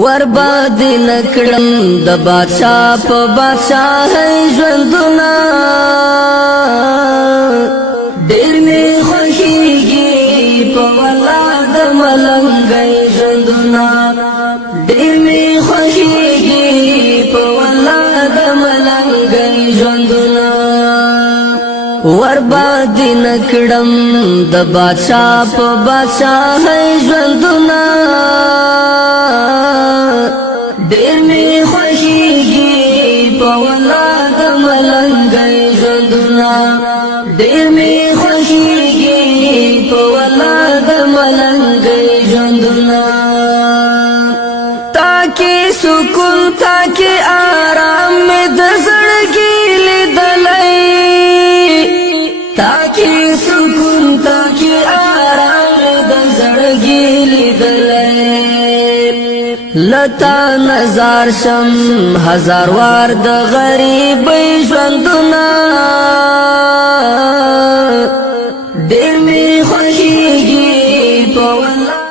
ورباد نکړم د بادشاہ په بادشاہ ژوندونه ډېر می خوښیږي په ولا د ملنګي ژوندونه ډېر می خوښیږي په ولا د ملنګي ژوندونه ورباد نکړم د بادشاہ په بادشاہ ژوندونه ډېر می خوښیږي په ولا د ملنګي ژوندونه ډېر می خوښیږي په ولا د ملنګي ژوندونه تاکي سکون تاکي آرام می د زړګي لیدلای تاکي سکون تاکي آرام می د زړګي لیدلای لتا نظر شم هزار وار د غریب ژوندونه ډېر می خوښیږي په والله